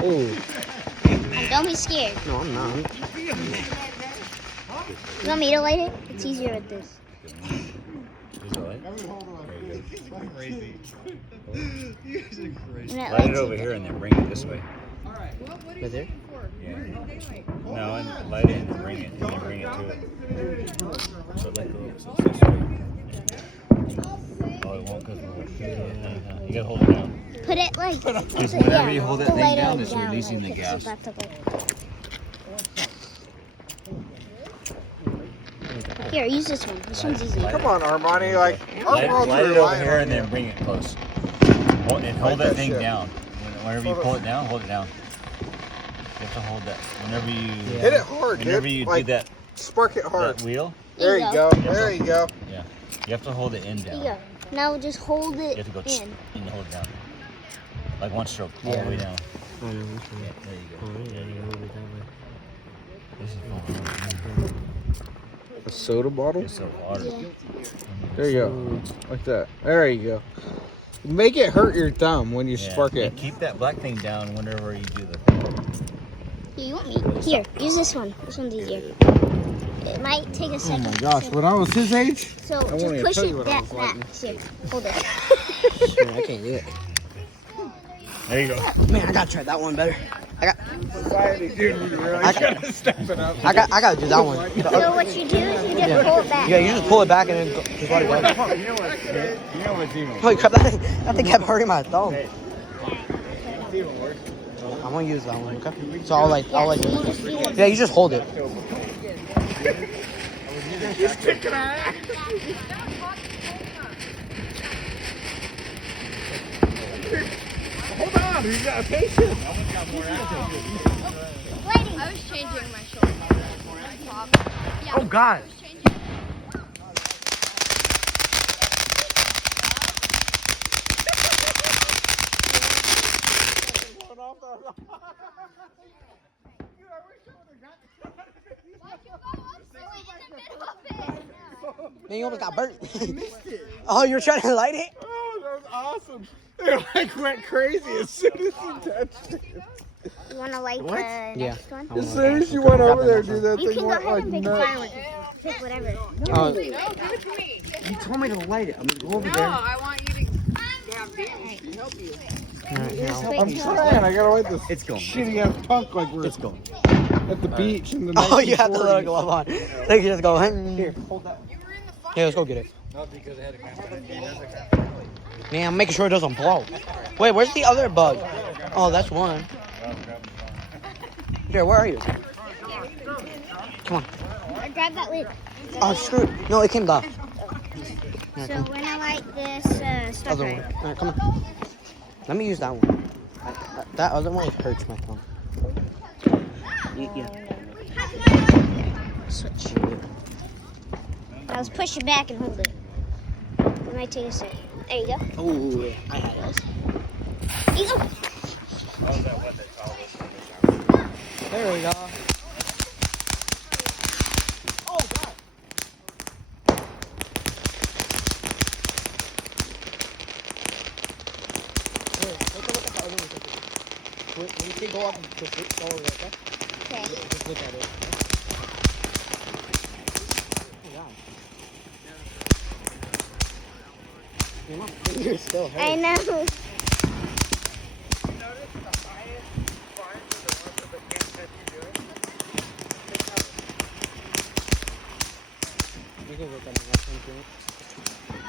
Oh. And don't be scared. No, I'm not. You want me to light it? It's easier with this. Crazy. Light it over here and then bring it this way. Right there? Yeah. No, and light it and bring it, and then bring it to it. So like so it's this way. Oh, it won't because you gotta hold it down. Put it like. Because whenever you hold that thing down, it's releasing the gas. Here, use this one. This one's easy. Come on, Armani. Like, Light it over here and then bring it close. And hold that thing down. Whenever you pull it down, hold it down. You have to hold that. Whenever you hit it hard, whenever dude. you Like, do that, spark it hard. that wheel, There you go. There you go. yeah, you have to hold it in down. Here you go. Now just hold it You have to go in. and hold it down. Like one stroke, all the way down. I know. Yeah, there you go. This is A soda bottle? it's so water. Yeah. There you go. Like that. There you go. Make it hurt your thumb when you Yeah. spark And it. keep that black thing down whenever you do the thing. Here, you want me? Here, use this one. This one's easier. It might take a Oh second. my gosh, when I was his age, So I won't just even push tell you it what I back. was like. Here, hold it. Shit, I can't do it. There you go. Man, I gotta try that one better. society, dude, we really gotta step it up. I gotta do that one. So what you do is you just pull it back. Yeah, you just pull it back and then just let it go. You know what's even Holy crap, that thing kept hurting my thumb. It's even worse. I'm gonna use that one, okay? So I'll like, So you just do it. yeah, you just hold it. He's kicking our ass. Hold on, he's got patience. I was changing my shoulder. Oh God. Man, you almost got burnt. Oh, you're trying to light it? Oh, that was awesome. It like went crazy as soon as he touched it. You want to light the next one? As soon as you went over there, dude, that You thing can go went ahead like and pick a nuts. firework. Pick whatever. No, give it to me. You told me to light it. I'm gonna go over No, there. I want you to have damage to help you. I'm trying. I gotta light this It's going. shitty ass punk like we're It's going. at the beach in the 1940s. Oh, you have the little glove on. They can just go. Here, hold that. You were in the fire. Yeah, let's go get it. Not because I had a Man, I'm making sure it doesn't blow. Wait, where's the other bug? Oh, that's one. Here, where are you? Come on. Grab that lid. Oh, screw it. No, it came off. So when I light this stuff Other one. right. All right, come on. Let me use that one. That other one hurts my thumb. Yeah. Switch. Now let's push it back and hold it. It might take a second. There you go. Oh, yeah. I had it. There you go. There we go. When you say go up, just go over there, okay? Okay. Just look at it. Oh, God. My finger's still I hurting. know. We can work on the next one, too.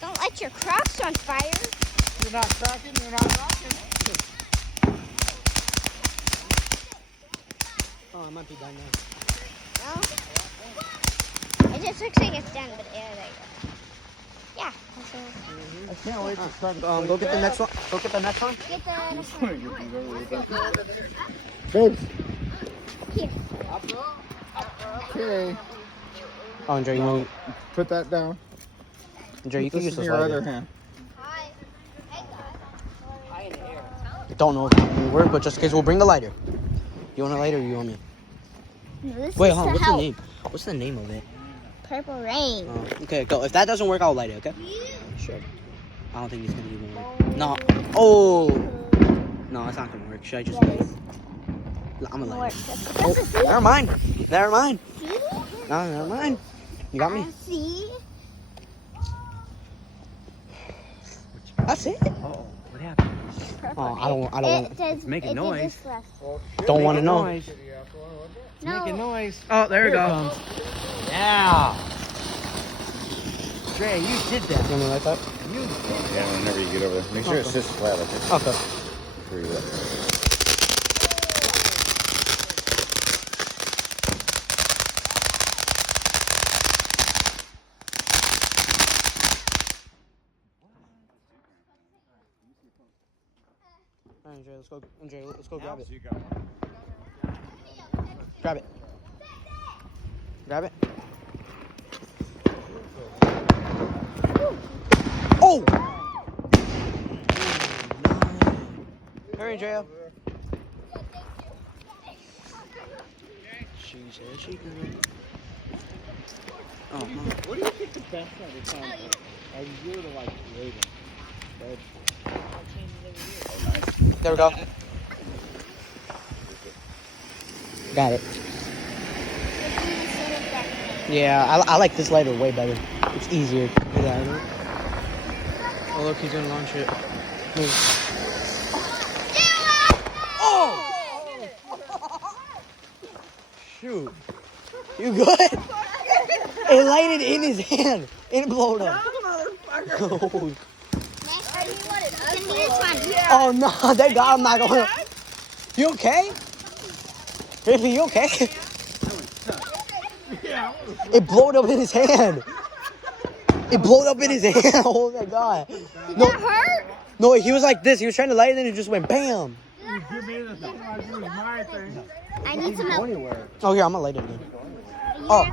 Don't light your Crocs on fire. You're not cracking, you're not rocking. Oh, I might be done now. No. It just looks like it's done, but yeah, there you go. Yeah. I can't wait to start. Go get the next one. Go get the next one. Get the. Babes. Here. Okay. Oh, Andre, you want? Put that down. Andre, you Put can use this in this your other lighter. hand. Don't know if that will work, but just in case, we'll bring the lighter. You want a lighter or you want me? No, this Wait, is hold on. to What's help. the name? What's the name of it? Purple rain. Okay, go. If that doesn't work, I'll light it, okay? Should. I don't think it's gonna even work. No. Oh. No, it's not gonna work. Should I just wait? I'm gonna light it. Oh, never mind. Never mind. No, never mind. You got me. See? That's it. Oh, what happened? Oh, I don't want. It's making noise. Don't want to know. It's making noise. Oh, there we go. Yeah. Dre, you did that. You want me to light that? Yeah, whenever you get over there. Make sure it sits flat like this. Okay. Before you look. All right, Andre, let's go. Andre, let's go grab it. So you got one. Grab it. Grab it. Oh! Hurry, Andrea. She said she could. Oh, no. What do you think the best part of time is? Are you to like Raven? There we go. Got it. Yeah, I like this lighter way better. It's easier. Yeah. Oh, look, he's gonna launch it. Move. Oh! Shoot. You good? It lighted in his hand. It blew up. Oh. Oh no, thank God I'm not going. You okay? Really, you okay? It blowed up in his hand. It blowed up in his hand. Oh my God. No, That hurt? no, he was like this. He was trying to light it and it just went bam. I need some help. Oh, here, I'm gonna light it again. Oh.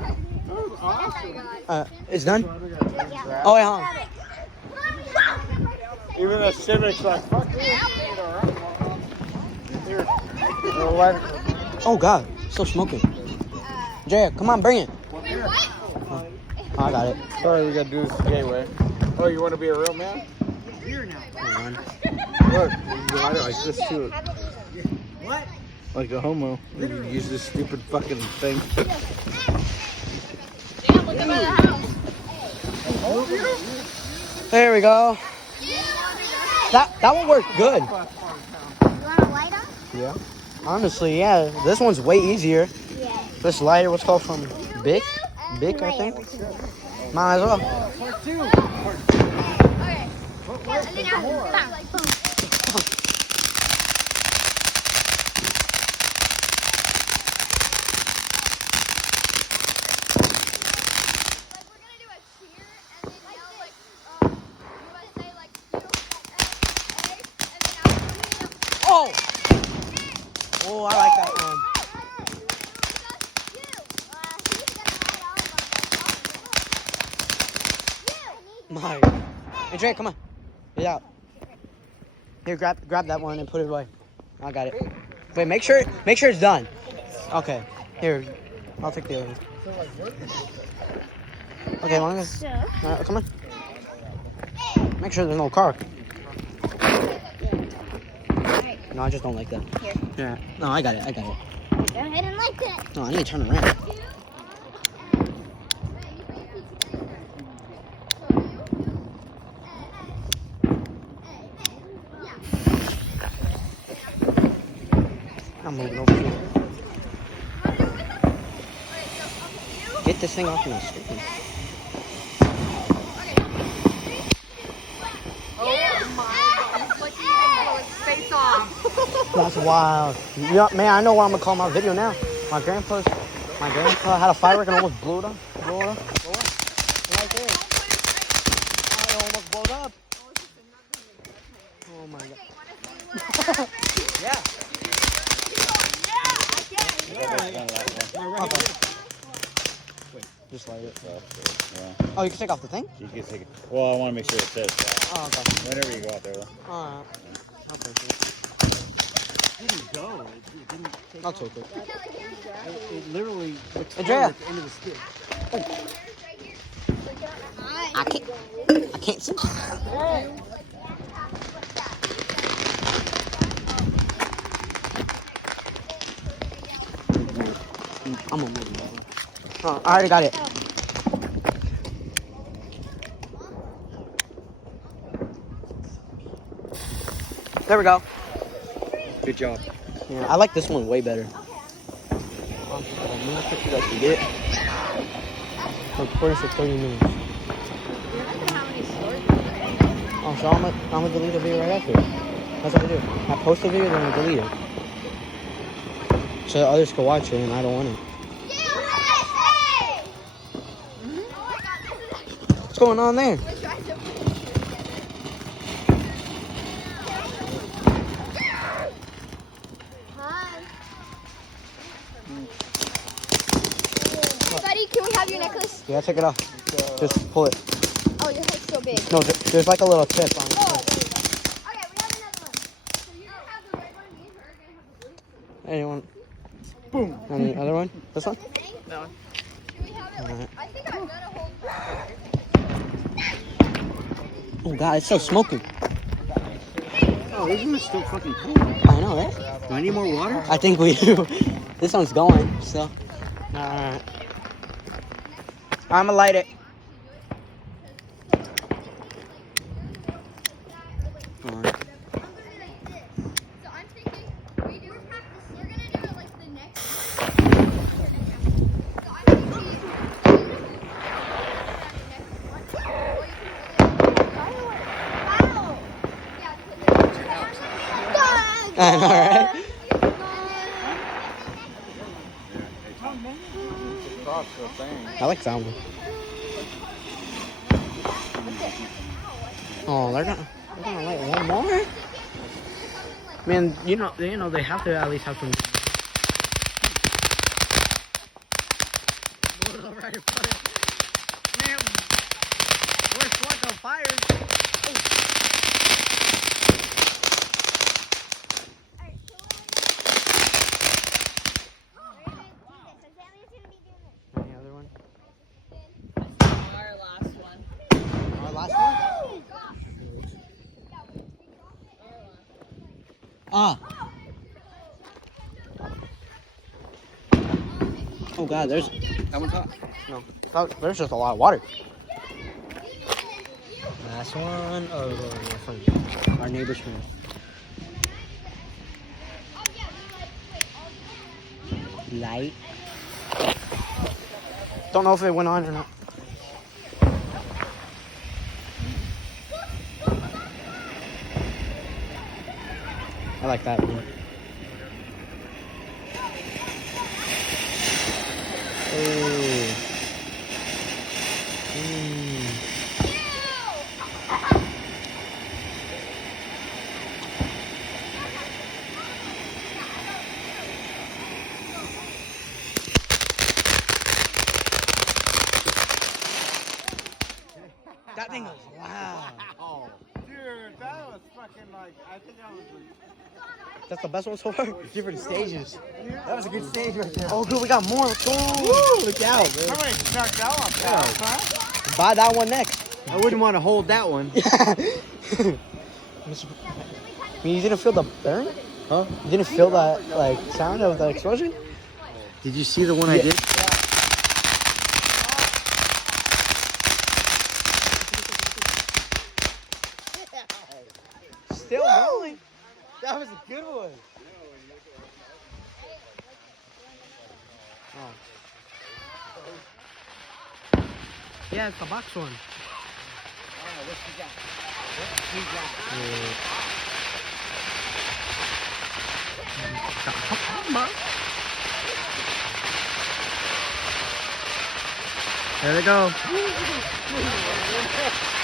It's done? Oh, wait, hold on. Even the Civic's like, fuck you. Oh God, still smoking. Jay, come on, bring it. Oh, I got it. Sorry, we gotta do this the gay way. Oh, you want to be a real man? Hold on. Look, you light it like this too. What? Like a homo. You use this stupid fucking thing. Damn, look at the house. There we go. That one worked good. You want a light on? Yeah. Honestly, yeah. This one's way easier. Yeah. This lighter, what's called from Bic, I think. Might as well. Part two. Okay. And then I bam, boom. Oh! Oh, I like that one. My. Hey, Drake, come on. Get out. Here, grab that one and put it away. I got it. Wait, make sure it's done. Okay. Here, I'll take the other one. Okay, long as. Come on. Make sure there's no car. No, I just don't like that. Here. Yeah. No, I got it. Go ahead and light that. No, I need to turn around. I'm moving over here. Get this thing off my screen. That's wild. Yeah, man, I know what I'm gonna call my video now. My grandpa had a firework and almost blew it up. Blew it up. Right there. It almost blew up. Oh my God. Yeah. Okay. Just light it. Yeah. Oh, you can take off the thing? You can take it. Well, I want to make sure it says that. Oh, okay. Whenever you go out there, though. Alright. I'll take it. It didn't go. It didn't take I'll take it. It literally Andrea. at the end of the skid. I can't see. I'm gonna move it over. Oh, I already got it. There we go. Good job. Yeah, I like this one way better. I'm gonna put you guys to get it. Recording for 30 minutes. Oh, so I'm gonna delete the video right after. That's what I do. I post the video, then I delete it. So that others can watch it, and I don't want it. What's going on there? Daddy, can we have your necklace? Yeah, take it off. Just pull it. Oh, your head's so big. No, there's like a little tip on it. Oh, there we go. Okay, we have another one. So you have the red one, me and her are gonna have the blue. Anyone? Boom. Any other one? This one? No. Can we have it? Alright. I think I've got a whole. Oh god, it's still smoking. Oh, isn't this still fucking cold? I know, right? Do I need more water? I think we do. This one's going, so. Alright. I'ma light it. Alright. So I'm thinking we do practice. We're gonna do it like the next. So I'm thinking. I know, right? I like that one. Oh, they're gonna light one more. Man, you know they have to at least have some. Man, we're stuck on fire. Any other one? Our last one. Our last one? Ah. Oh god, there's. That one's hot. No. There's just a lot of water. Last one. Oh, from our neighbor's friend. Light. Don't know if it went on or not. I like that one. Oh. That thing goes wow. Dude, that was fucking like, I think that was That's the best one so far? Different stages. That was a good stage right there. Oh, good, we got more. Let's go. Woo, look out, man. Somebody knocked that one fast, huh? Buy that one next. I wouldn't want to hold that one. I mean, you didn't feel the burn? Huh? You didn't feel that like sound of the explosion? Did you see the one I did? Still going. That was a good one. Oh. Yeah, it's the box one. There they go.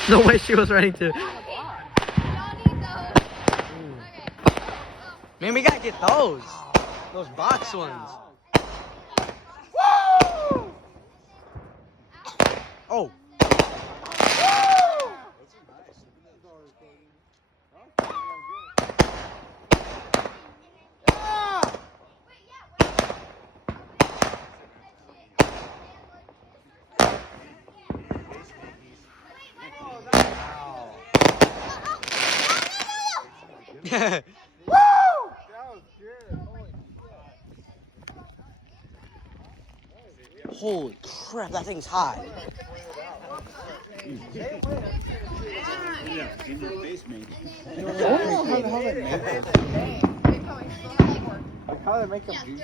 The way she was ready to. Man, we gotta get those. Those box ones. Oh. Holy crap, that thing's hot. How they make them juicy?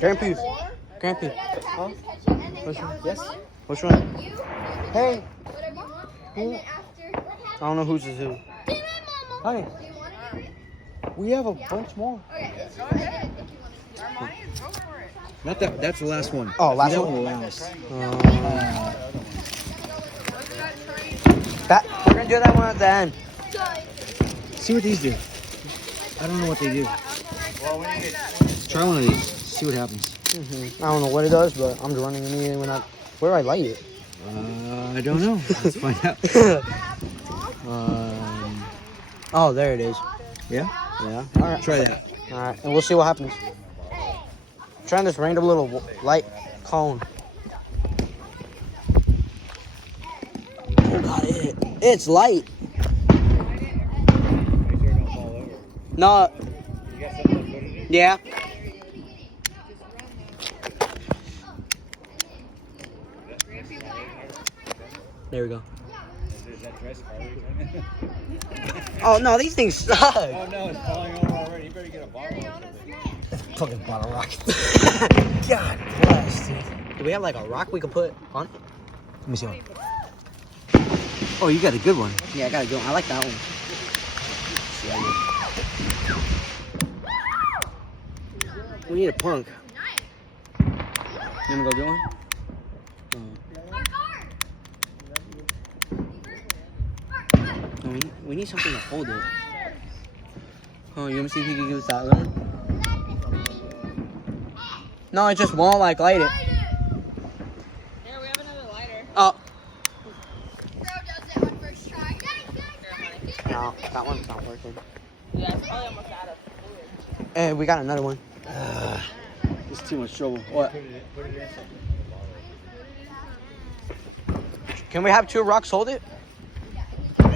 Grandpa. Grandpa. Huh? Which one? Yes. Which one? Hey. I don't know whose is who. Honey, we have a bunch more. Not that. That's the last one. Oh, last That one? last. That, we're gonna do that one at the end. See what these do. I don't know what they do. Try one of these. See what happens. I don't know what it does, but I'm just running immediately when I. Where do I light it? I don't know. Let's find out. Oh, there it is. Yeah. Yeah. All right. Try that. All right, and we'll see what happens. Trying this random little light cone. Oh God, it's light. No. Yeah. There we go. Oh no, these things suck. Oh no, it's falling over already. You better get a bottle. Fucking bottle rocket. God bless, dude. Do we have like a rock we can put on it? Let me see one. Oh, you got a good one. Yeah, I got a good one. I like that one. We need a punk. You wanna go get one? No, we need something to hold it. Oh, you want to see if you can give us that one? No, it just won't like light it. Here, we have another lighter. Oh. Bro does it on first try. No, that one's not working. Yeah, it's probably almost out of fluid. And we got another one. It's too much trouble. What? Can we have two rocks hold it? I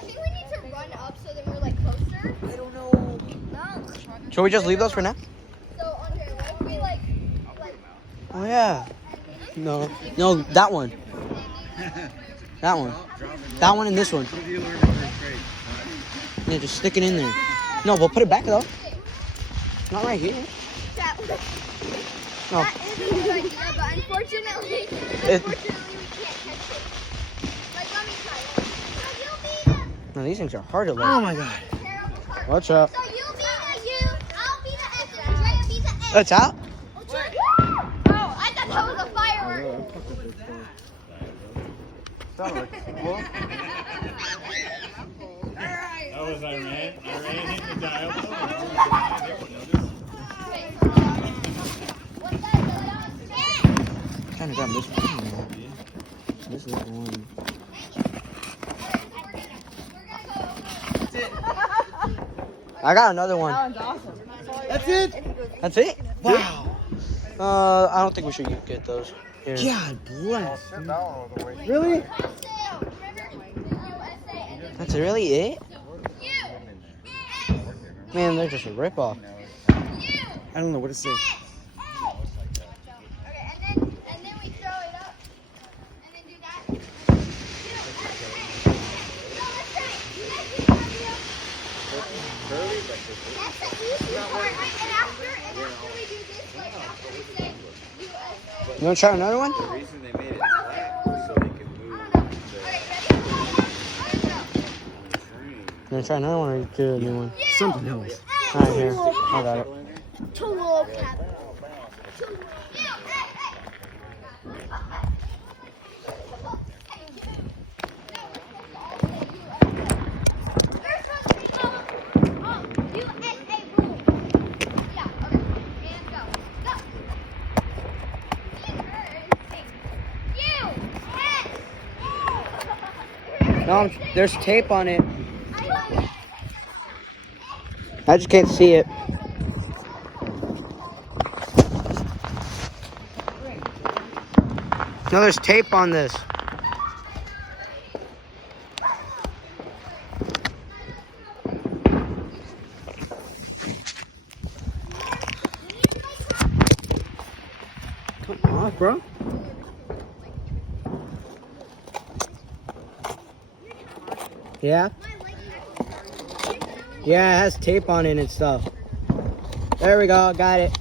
think we need to run up so that we're like closer. I don't know. No. Should we just leave those for now? So okay, what if we like Oh yeah. No, that one. That one. That one and this one. Yeah, just stick it in there. No, we'll put it back though. Not right here. that? No. That is a good idea, but unfortunately, we It- can't catch it. Like, let me try it. So you'll be No, these things are hard to Oh light. my God. the terrible part. What's up? So you'll be the U, I'll be the S, and Drea be the A. It's out? Oh, I thought that was a firework. That was Iran. Iran hit the dial. What's that? I'm trying to grab this one. This is one. I got another one. That one's awesome. That's it. That's it? Wow. I don't think we should get those. Here. God bless. Really? That's really it? Man, they're just a ripoff. I don't know what to say. Okay, and then we throw it up, and then do that. That's the easy part. And after we do this, like after we say USA. You want to try another one? The reason they made it flat was so they could move Okay, ready? You want to try another one or you do a new one? Something else. Alright, here. I got it. Tool cap. No, there's tape on it. I just can't see it. No, there's tape on this. bro. Yeah? Yeah, it has tape on it and stuff. There we go, got it.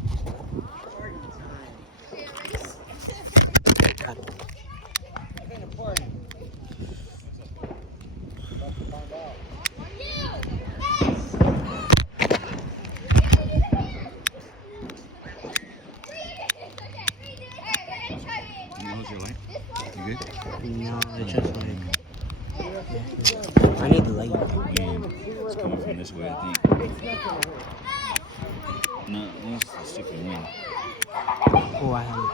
You good? No, it's just like... I need the light. It's coming from this way, I think. No, that's the stupid wind. Oh, I have it.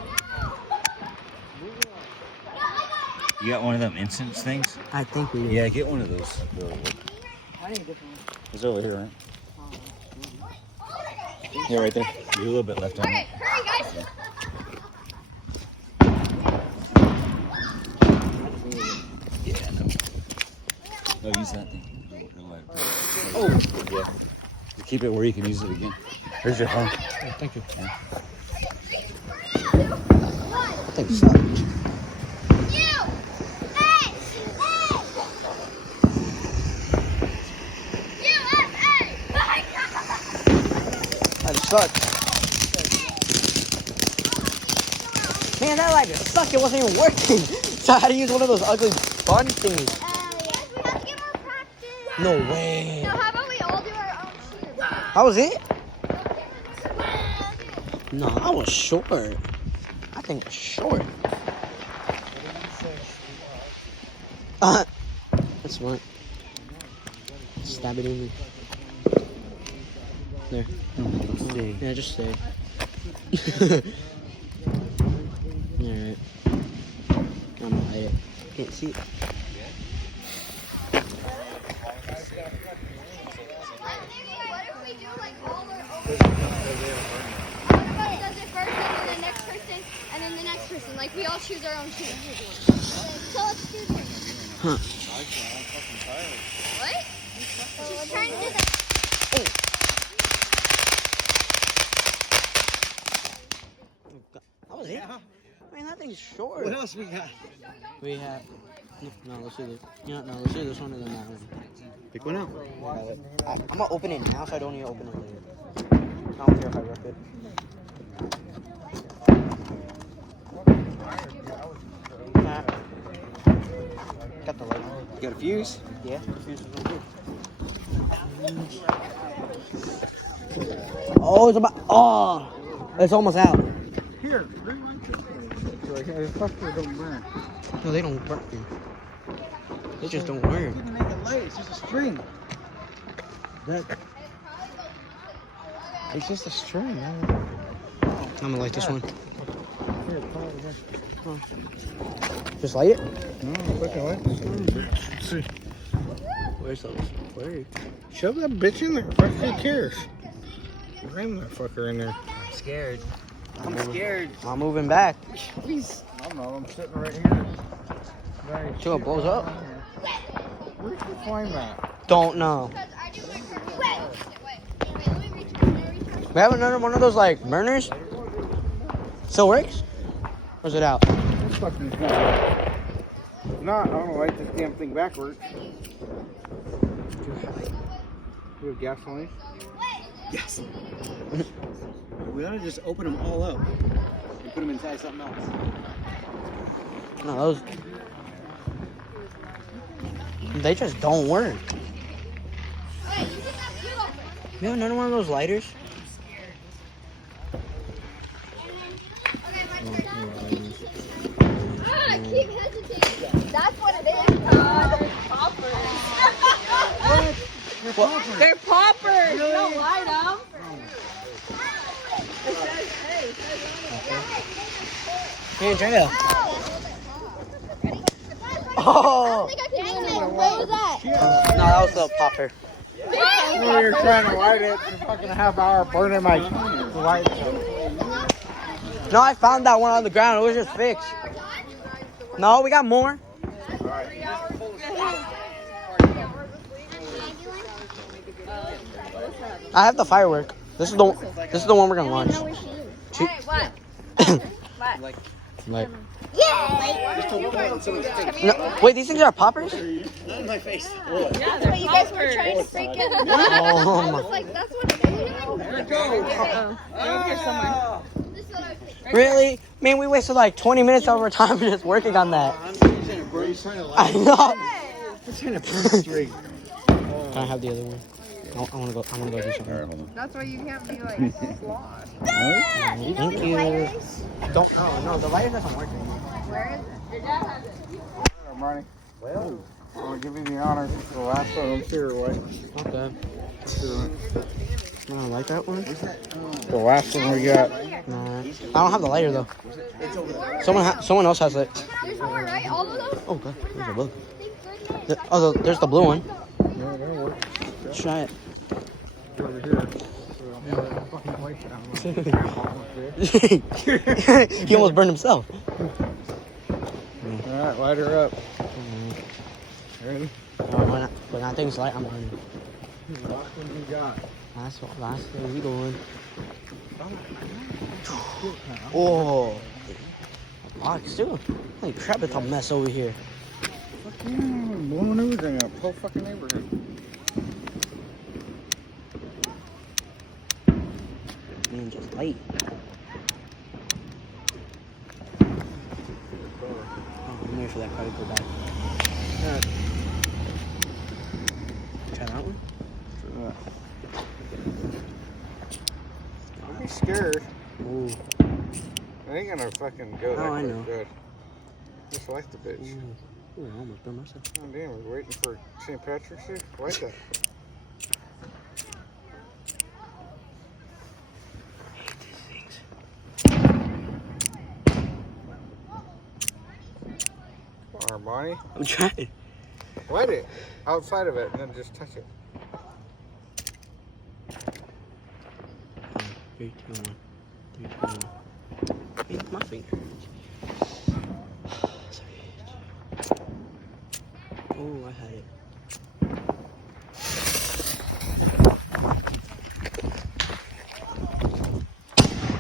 You got one of them incense things? I think we do. Yeah, get one of those. It's over here, right? Yeah, right there. You're a little bit left on it. Okay, hurry, guys. Yeah, no. No, use that thing. Oh, Yeah. You keep it where you can use it again. Here's your phone. oh, thank you. Yeah. That thing sucks. That sucks. Man, that lighter sucked. It wasn't even working. So I had to use one of those ugly bun thingies. No way. So how about we all do our own shoot? That was it? No, I was short. I think it's short. That's smart. Stab it in me. There. Stay. Yeah, just stay. Alright. I'm gonna hide it. Can't see it. What if we do like all our own? One of us does it first, and then the next person, and then the next person. Like we all choose our own shoe. So let's do this. Huh. What? She's trying to do that. That was it? Man, that thing's short. What else we got? We have... No, let's do this. Yeah, no, let's do this one and then that one. Pick one up. I'm gonna open it now so I don't need to open it later. I don't care if I rip it. Got the light. You got a fuse? Yeah, the fuse is no good. Oh, it's about... Oh! It's almost out. Here, don't burn. No, they don't work. They just don't work. You can make it light. It's just a string. It's just a string. I'm gonna light this one. Here, Oh. Just light it? no, look at light this one. See. Where's those? Where? Shove that bitch in there. Who cares? Ram that fucker in there. I'm scared. I'm scared. I'm moving back. Please. I'm not. I'm sitting right here. Right. Till it blows up. Where's the flame at? Don't know. Because I do my purpose. Wait, let me reach. Let me reach. We have another one of those like burners. Still works? Or is it out? This fucking is not. If not, I'm gonna light this damn thing backwards. Do you have gasoline? Yes. We ought to just open them all up and put them inside something else. No, those. They just don't work. Wait, you just have to open. We have another one of those lighters. Okay, my turn. I keep hesitating. That's what it is. Poppers. They're poppers. You don't light them. It says, hey, it says Here, try it. I Oh! don't think I can do it. What was that? No, that was the popper. When you're trying to light it, you're fucking a half hour burning my light. No, I found that one on the ground. It was just fixed. No, we got more. I have the firework. This is the one we're gonna launch. Hey, what? Like, Yeah. no, wait, these things are poppers? Not in my face. Yeah, they're You guys were trying to freak it. Oh, I my. was like, that's what it's doing. There it goes. They're here somewhere. This is what I was thinking. Really? Man, we wasted like 20 minutes of our time just working on that. I'm trying to break. Trying to I light. know. I'm trying to break straight. Can I have the other one? I want to go. I want to go do something. Alright, hold on. That's why you can't be like lost. Thank you. Don't. Oh no, the lighter doesn't work anymore. Where is it? Marty. Well, I'll give you the honor for the last one. I'm sure. What? Okay. I don't like that one. The last one we got. Nah. I don't have the lighter though. Someone else has it. There's one more, right? All of those? Oh god, there's a bug. Thank goodness. Oh, there's the blue one. Yeah, that'll work. Let's try it. Over here. Fucking waste it. He almost burned himself. All right, light her up. Ready? When I think it's light, I'm burning. Last one we got. Last thing we doing. Oh. Fuck, still. Holy crap, it's a mess over here. Fucking blowing everything up. Whole fucking neighborhood. Man, just light. Oh, I'm waiting for that car to go back. Try that one? Don't be scared. Ooh. It ain't gonna fucking go that Oh, I know. good. Just like the bitch. Ooh, I almost burned myself. Oh, damn, we're waiting for St. Patrick's Day? Light that. Come on, Armani. I'm trying. Light it outside of it and then just touch it. 3, 2, 1. 3, 2, 1. It's my finger. Sorry. Oh, I had it.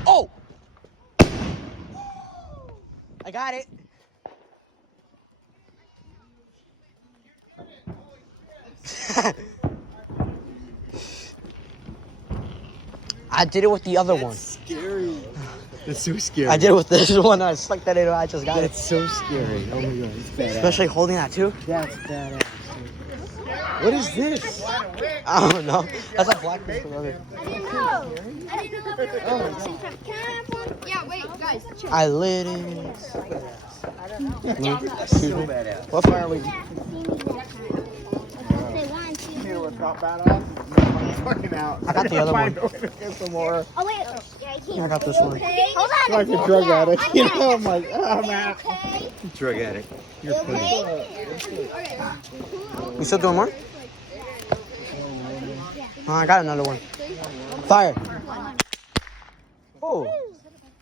Oh! I got it. I did it with the other one. Scary. That's so scary. I did it with this one. I stuck that in. I just got it. That's so scary. Oh my god, it's badass. Especially holding that too. That's badass. What is this? I don't know. That's like black crystal leather. I didn't know. I didn't know that we were doing it. Can I have one? Yeah, wait, guys. Chill. I lit it. So badass. What fire are we? Got badass. Fucking out. I got the other one. Get some more. Oh, wait. Yeah, I can't. I got this one. Okay. Hold on. Like a drug addict. You know, I'm like, oh man. Okay. Drug addict. You okay? You still doing more? Oh, I got another one. Fire. Oh.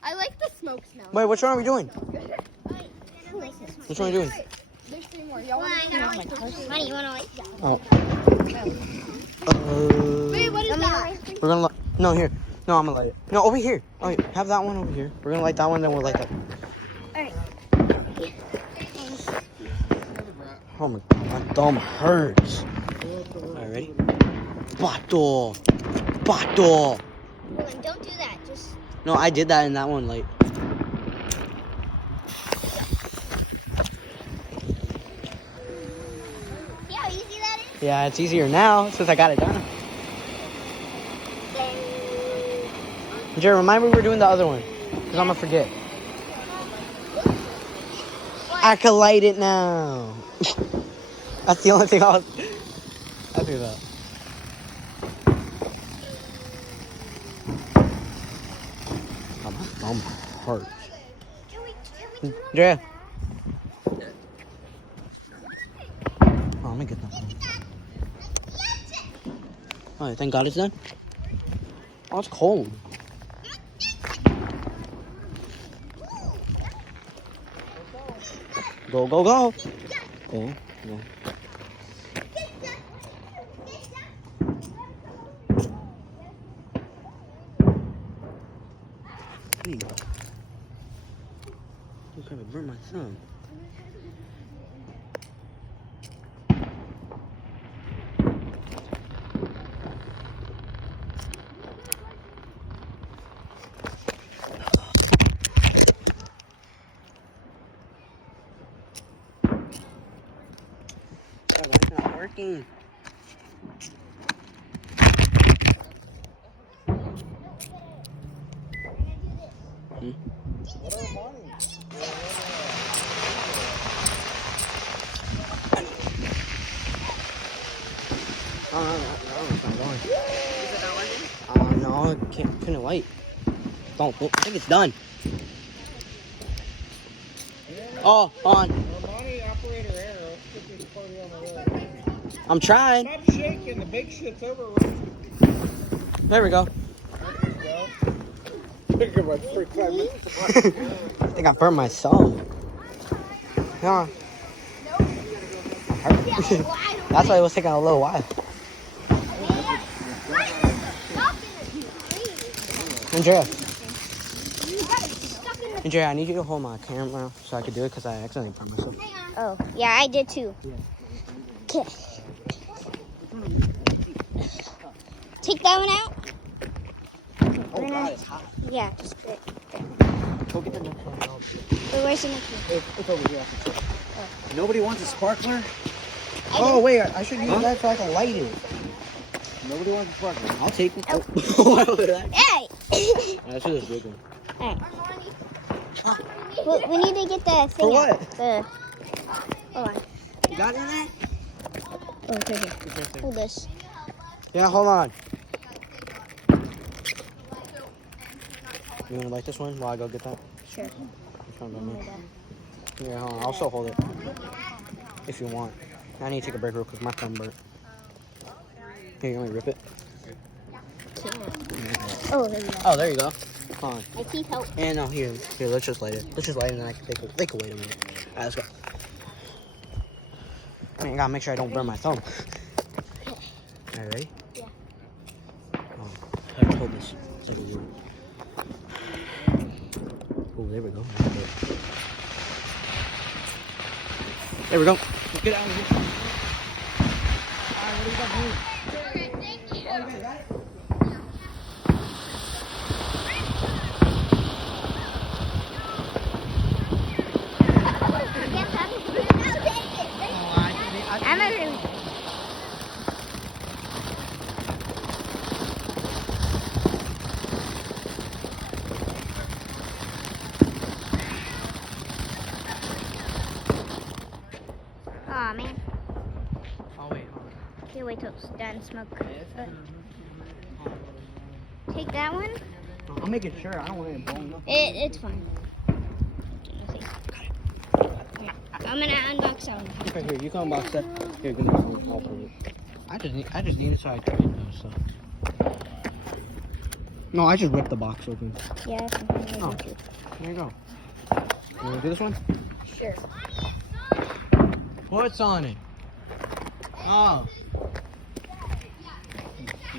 I like the smoke smell. Wait, which one are we doing? Which one are we doing? There's 3 more. Y'all want to Money, you want to light? Oh. Wait, what is that? We're gonna light. No, here. No, I'm gonna light it. No, over here. Oh, yeah. Have that one over here. We're gonna light that one, then we'll light that one. Alright. Oh my god, my thumb hurts. Alright, ready? Bato! Bato! Well, then don't do that. Just. No, I did that in that one, like. See how easy that is? Yeah, it's easier now since I got it done. Jared, remind me we're doing the other one. Because I'm gonna forget. I can light it now. That's the only thing I was. I do that. Oh, my thumb hurts. Jared. Oh, let me get that one. Oh, thank God it's done. Oh, it's cold. Go, go, go. Go, go. There you go. burn my thumb. Oh, that's not working. No, it's not going. Is it not working? No, I couldn't wait. I think it's done. Oh, on. Armani operator error. Let's get this party on the road. I'm trying. Stop shaking. The big shit's over. There we go. There you go. Think about 45 minutes. I think I burnt my thumb. Yeah. That's why it was taking a little while. Andrea, I need you to hold my camera so I can do it because I accidentally burned myself. Oh, yeah, I did too. Okay. Take that one out. Oh God, it's hot. Yeah, just put it there. Go get the next one. Where's the next one? It's over here. Nobody wants a sparkler? Oh wait, I should use that so I can light it. Nobody wants a sparkler. I'll take it. Oh. Hey! That's just a big one. Alright. We need to get the thing For what? out. The... Hold on. You got it in there? Oh, it's right here. Hold this. Yeah, hold on. You want to light this one while I go get that? Sure. Which one do I need? Yeah, hold on. I'll still hold it. If you want. I need to take a break real quick. My thumb burnt. Here, you want me to rip it? Oh, there we go. Oh, there you go. Hold on. My teeth help. And no, here, let's just light it. Let's just light it and then they can wait a minute. Alright, let's go. I gotta make sure I don't burn my thumb. Alright, ready? Yeah. Oh, I have to hold this. It's like a weird. Oh, there we go. There we go. Let's get out of here. Alright, what do you got to do? Thank you. Oh, you got it? I'm not really. Aw, man. Oh, wait, hold on. Can't wait till it's done smoke. Take that one. I'm making sure. I don't want it blown up. It's fine. I'm gonna unbox that one. Okay, here, you can unbox that. Here, give me the phone. I'll hold it. I just need it so I try it though, so. No, I just ripped the box open. Yeah, that's something I Oh. do too. There you go. You wanna do this one? Sure. What's on it? Oh.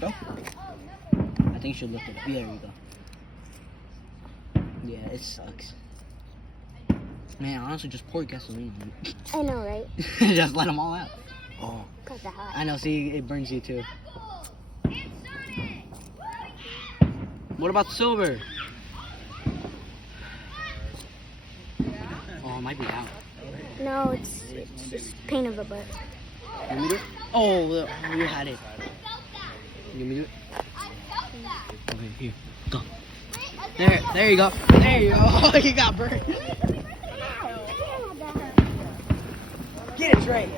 Go. I think you should lift it up. Yeah, there you go. Yeah, it sucks. Man, honestly, just pour gasoline on it. I know, right? Just let them all out. Oh. Cause the hot. I know, see, it burns you too. What about silver? Oh, it might be out. No, it's just pain of a butt. Let me do it. Oh, you had it. Let me do it. Okay, here, go. There you go. There you go. Oh, you got burnt. Get it straight.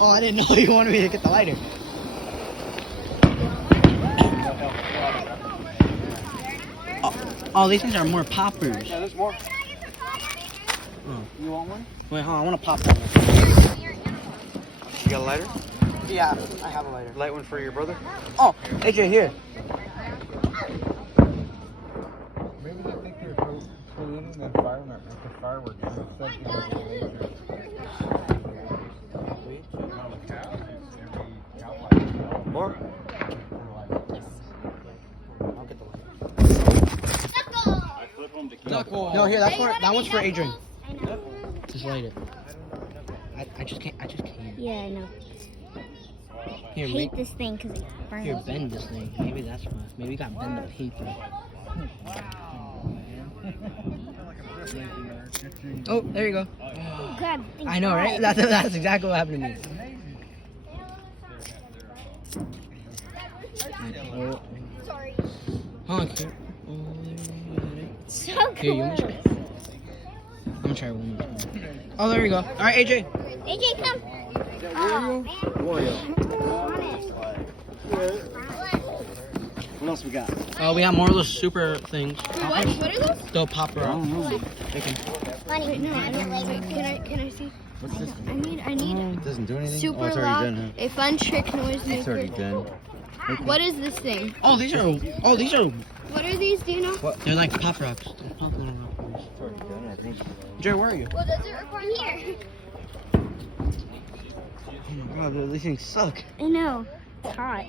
Oh, I didn't know you wanted me to get the lighter. Oh, these things are more poppers. Yeah, there's more. Oh. You want one? Wait, hold on. I want to pop that one. You got a lighter? Yeah, I have a lighter. Light one for your brother? Oh, AJ, here. Maybe they think you're polluting the environment with the fireworks. More? I'll get the lighter. No, here, that one's for Adrian. Just light it. I just can't. Yeah, I know. Here, I hate this thing because it burns. Here, bend this thing. Maybe that's why. Maybe you got to bend the paper. Oh, there you go. Oh, God, I know, right? That's exactly what happened to me. Oh. Sorry. Huh, cute. So Here, you want me to close. try? I'm gonna try one more time. Oh, there we go. All right, AJ. AJ, come. What else we got? Oh, we got more of those super things. What are those? They'll pop her up. Wait, no, I don't like it. Can I see? What's this? I need It doesn't do anything? super Oh, it's loud, already done, a fun trick noise huh? It's already maker. done. What is this thing? Oh, these are. What are these? Do you know? They're like pop rocks. They're pop little rocks. It's already done, I think. Jay, where are you? Well, does it record here? Oh my God, these things suck. I know. It's hot.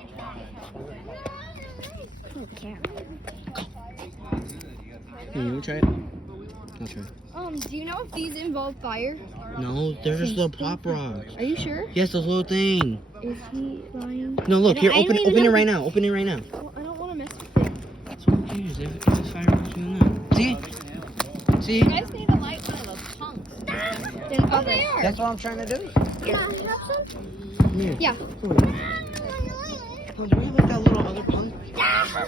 Oh, cat. Here, you wanna try it? I'll try. Do you know if these involve fire? No, they're just little pop rocks. Are you sure? Yes, those little thing. Is he lying? No, look here. I don't Open even it know. right now. Open it right now. Well, I don't want to mess with it. So who cares? There's fireworks doing that. See? See? You guys need to light one of those punks. Then oh, they are. That's what I'm trying to do. Yeah. You have some? Here. Yeah. Oh, do we have like that little other punk?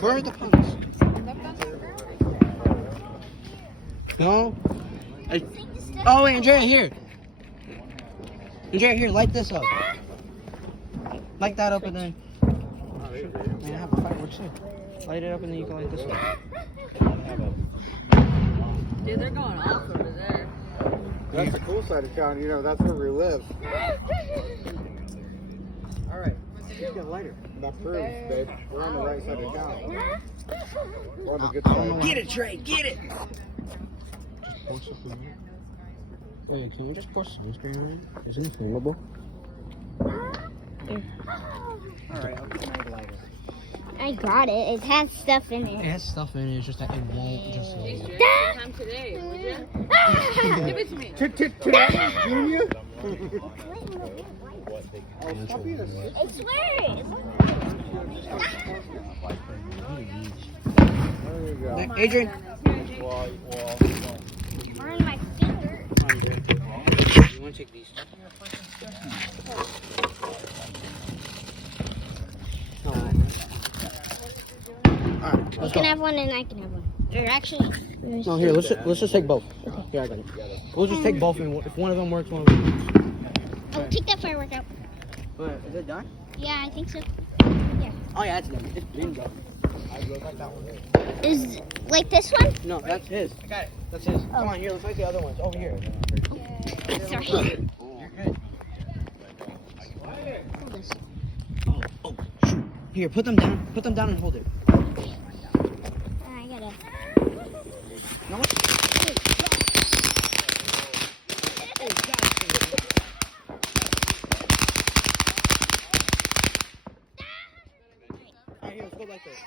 Where are the punks? No? Oh, wait, Andrea, here. Andrea, here, light this up. Light that up and then. I have a fireworks too. Light it up and then you can light this up. Dude, they're going off over there. That's the cool side of town, you know, that's where we live. Alright, let's get lighter. That proves, babe, we're on the right side of town. We're on the good side. Get it, Trey, get it! Wait, can we just pour sunscreen on it? Isn't it flammable? Alright, I'll get my lighter. I got it. It has stuff in It it. has stuff in it, it's just that it won't just Hey, light. Jerry, time today, would you? Give it to me. Junior? Oh, stop being a I swear it. There you go. Adrian. On my finger. You want to take these? Alright, You let's can go. have one and I can have one. Or actually, No, here, let's just take both. Here, I got it. We'll just take both, and if one of them works, one of them works. oh, take that firework out. But is it done? Yeah, I think so. Oh yeah, it's done. It's been done. I like that one. Is like this one? No, that's his. I got it. That's his. Come on, here, let's make the other ones. Over here. Sorry. You're good. Hold this. Oh, shoot. Here, put them down. Put them down and hold it. I gotta. No? Alright, here, let's go like this.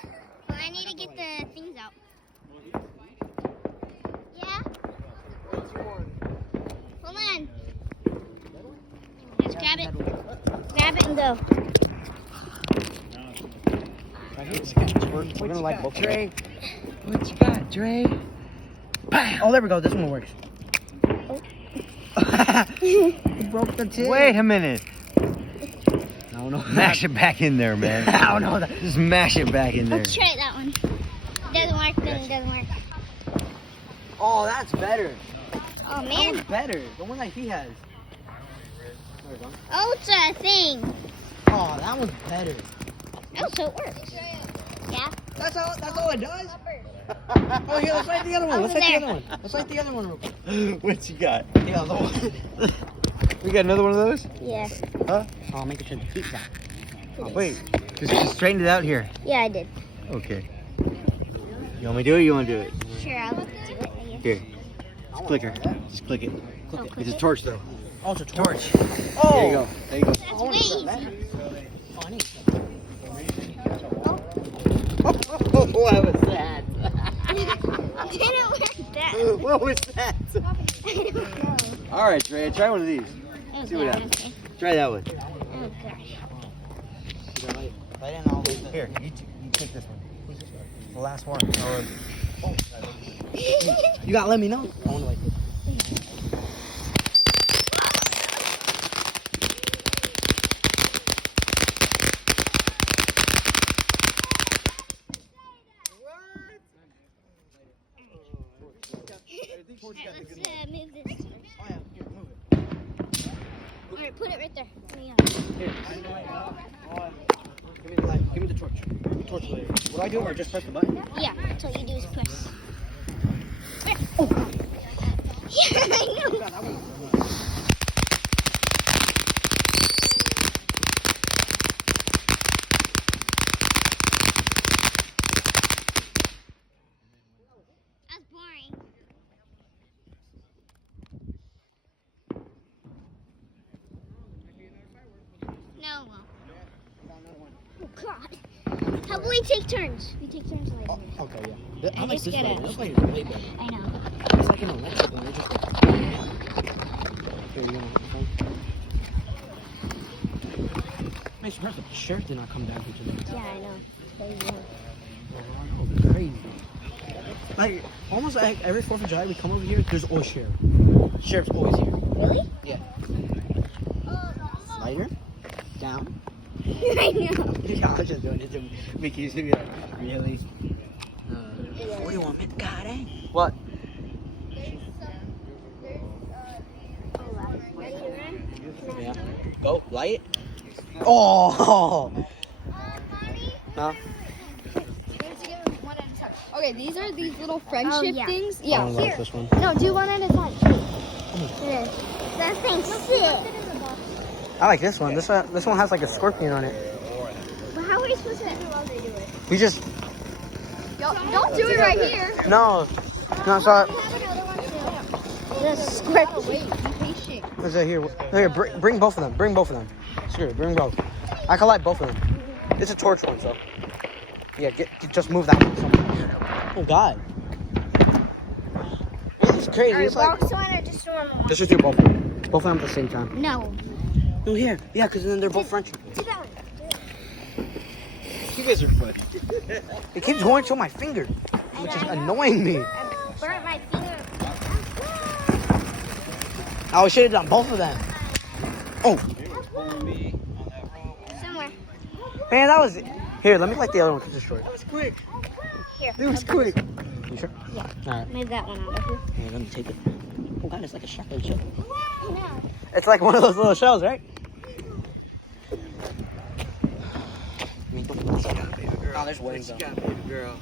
Well, I need to get the things out. Yeah? Hold on. Let's grab it. Grab it and go. Right here. We're gonna like both. Dre, what you got, Dre? Oh, there we go. This one works. You broke the tin. Wait a minute. I don't know. Mash it back in there, man. I don't know that. Just mash it back in there. Let's try that one. Doesn't work, then it doesn't work. Oh, that's better. Oh, That man. one's better. The one that he has. There we go. Oh, it's a thing. Oh, that one's better. Oh, so it works. Yeah. That's all it does? Oh, here, let's light the other one. Let's Over light the there. other one. Let's light the other one real quick. What you got? The other one. We got another one of those? Yeah. Huh? Oh, make sure the heat's out. Oh, wait. Just straighten it out here. Yeah, I did. Okay. You want me to do it or you want to do it? Sure, I'll do it, I guess. Here. Just click her. Just click it. Oh, click It's a it? torch though. Oh, it's a torch. Oh! There you go. There you go. That's way easy. Oh, I need What was that? I didn't work that. What was that? I don't know. All right, Trey, try one of these. See what happens. Try that one. Oh gosh. Here, you take this one. The last one. You gotta let me know. I wanna like this. Alright, let's move this. Oh yeah, here, move it. Alright, put it right there. Here. Give me the light. Give me the torch. The torch later. What do I do? Or just press the button? Yeah, that's all you do is press. Oh. Yeah, I know. That's boring. No. Oh God. How about we take turns? We take turns lighting it. Okay, yeah. I like just this get light. it. This light is way better. I know. It's like an electric one. It just Here you go. I'm surprised the sheriff did not come down here today. Yeah, I know. Crazy. Oh, crazy. Like, almost like every 4th of July we come over here, there's always sheriff. Sheriff's always here. Really? Yeah. Lighter. Down. I know. Yeah, I was just doing it to make you see like, really? What do you want, man? God dang. What? Yeah. Go, light. Oh! Huh? Okay, these are these little friendship yeah. things. I Yeah. don't like this one. No, do one at a time. Here. That thing's sick. I like this one. This one has like a scorpion on it. But how are we supposed to do while they do it? We just Don't do it right here. no. So We have another one too. The scorpion. Wait, be patient. what's that here? Here, bring both of them. Bring both of them. Screw it. Bring both. I can light both of them. It's a torch one, so yeah. Just move that one. Oh God. It's crazy. Alright, It's like box one or just normal one? just do both of them. Both of them at the same time. No. No, here. Yeah, because then they're both French. Do that one. You guys are funny. It keeps going to my finger, which is annoying me. I burnt my finger. I should have done both of them. Oh, Somewhere. man, that was. Here, let me light the other one because it's short. That was quick. Here. It was quick. You sure? Yeah. All right. Move that one out of here. Here, let me take it. Oh God, it's like a shotgun shell. No. It's like one of those little shells, right? Oh, there's wings though. Got baby girl.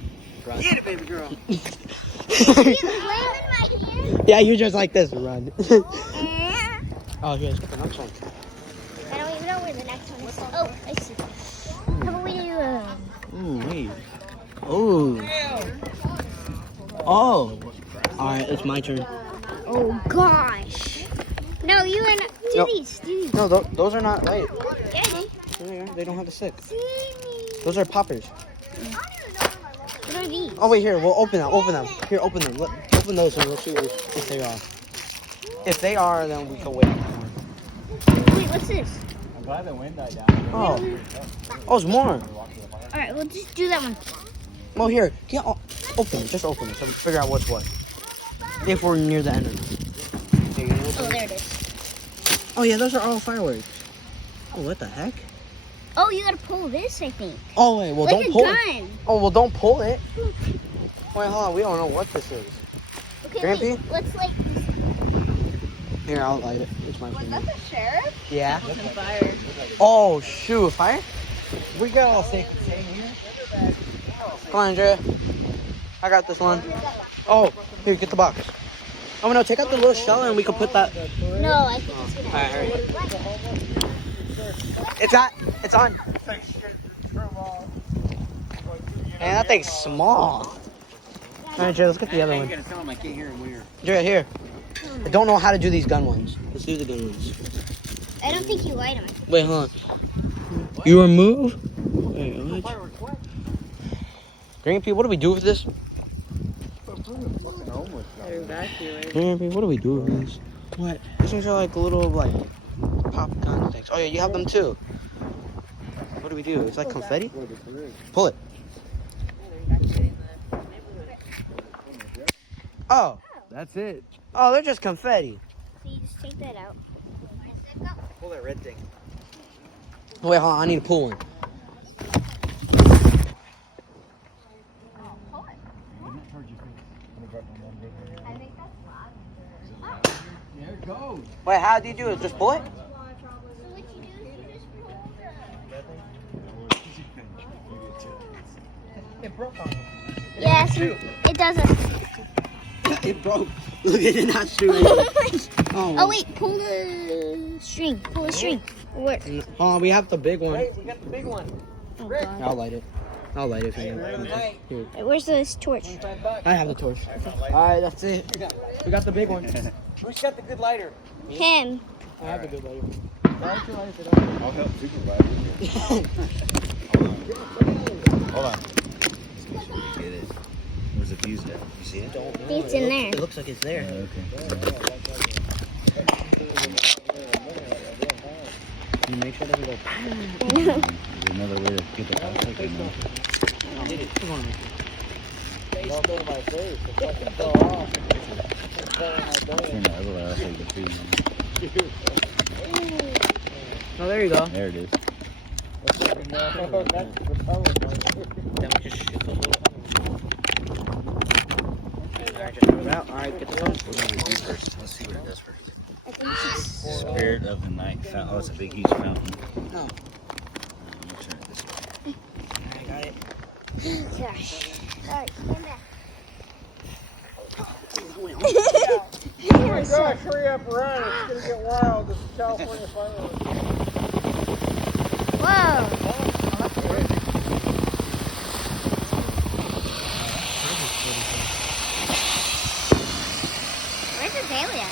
Run. Get it, baby girl. You land in my hand. Yeah, you just like this. Run. Eh. Oh, here, let's get the next one. I don't even know where the next one is. Oh, I see. How about we do Ooh, wait. Oh. Oh. All right, it's my turn. oh gosh. No, you and do No. these. Do these. No, those are not right. Get it. There they are. They don't have the stick. See me. Those are poppers. What are these? Oh wait, here we'll open them. Open them. Here, open them. Open those and we'll see if they are. If they are, then we can wait. Wait, what's this? I'm glad the wind died down. Oh, oh, it's more. All right, we'll just do that one. Well, here, open it. Just open it so we figure out what's what. If we're near the end. Oh, there it is. Oh yeah, those are all fireworks. Oh, what the heck? Oh, you gotta pull this, I think. Oh wait, well like don't a pull gun. it. Oh well, don't pull it. Wait, hold on. We don't know what this is. Okay, Grampy? wait. Let's like. Here, I'll light it. It's my Was finger. that the sheriff? Yeah. Fire. Oh shoot, fire! We got all safe and sane here. Come on, Andrea. I got this one. Oh, here, get the box. Oh no, take out the little shell and we can put that. No, I think it's gonna. Alright, hurry. It's on. Man, that thing's small. Alright, Jay, let's get the other one. I can't tell him I can't hear him weird. Jay, here. I don't know how to do these gun ones. Let's do the gun ones. I don't think you light them. Wait, hold on. You remove? Wait, what? Green Pea, what do we do with this? Green Pea, what do we do with this? What? These things are like little like pop gun things. Oh yeah, you have them too. What do we do? It's like confetti. Pull it. Oh. That's it. Oh, they're just confetti. So you just take that out. Pull that red thing. Wait, hold on. I need to pull one. There it goes. Wait, how do you do it? Just pull it? It broke on me. Yes, it doesn't. It broke. Look at it not shooting. Oh wait, pull the string. Pull the string. It works. Oh, we have the big one. Hey, we got the big one. Oh god. I'll light it. I'll light it if you want. Here. Wait, where's the torch? I have the torch. Alright, that's it. We got the big one. Who's got the good lighter? Him. I have the good lighter. I'll help supervise. Hold on. Get it. Where's the fuse at? You see it? It's in there. It looks like it's there. Okay. Can you make sure that we go? Is there another way to get the plastic or no? I did it. Come on. Don't go to my face. It fucking fell off. Turn the other way. I'll take the fuse. Oh, there you go. There it is. That's the power. Then we just shoot those little Alright, just move it out. Alright, get the phone. We're gonna do first. Let's see what it does first. Spirit of the night fountain. Oh, it's a big, huge fountain. No. Let me turn it this way. I got it. Gosh. Alright, stand back. Oh my gosh, hurry up, run. It's gonna get wild. This is California fireworks. Whoa. Where's Azalea?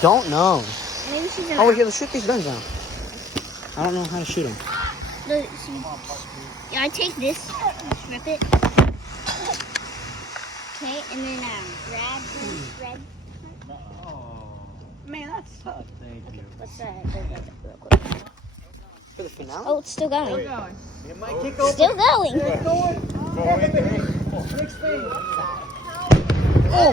Don't know. Maybe she's in Oh, here, let's shoot these guns down. I don't know how to shoot them. Yeah, I take this, rip it. Okay, and then grab this red. Man, that sucks. Thank you. What's that? Real quick. For the finale? Oh, it's still going. It might kick over. Still going. It's going. Next thing. Oh!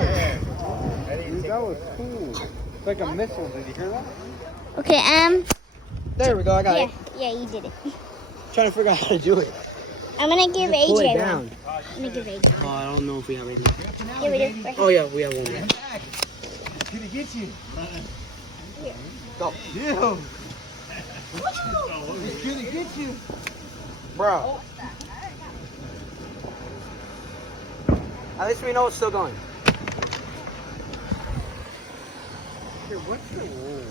Dude, that was cool. It's like a missile. Did you hear that? Okay, There we go, I got yeah, it. yeah, you did it. Trying to figure out how to do it. I'm gonna give Just pull it AJ one. down. I'm gonna give AJ Oh, one. I don't know if we have anything. Yeah, we do. Right Oh, yeah, we have one more. It's gonna get you. Go. Yeah. It's gonna get you. Bro. At least we know it's still going. Here, what's the rule?